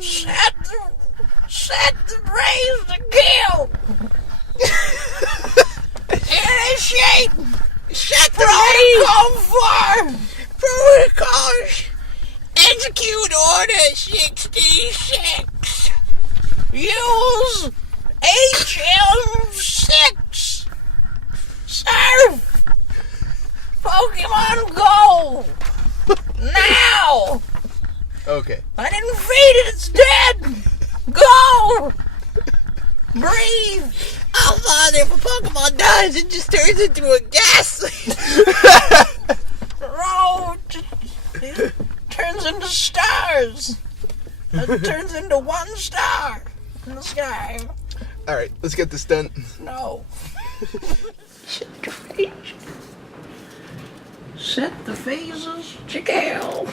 Set the brains to kill. Initiate. Set the protocol protocols. Execute Order 66. Use HM6. Surf. Pokemon Go. Now. Okay. I didn't feed it. It's dead. Go. Breathe. Oh, Father, if a Pokemon dies, it just turns into a gas. Road. It turns into stars. It turns into one star in the sky. Alright, let's get this done. No. Set the phase. Set the phases to kill.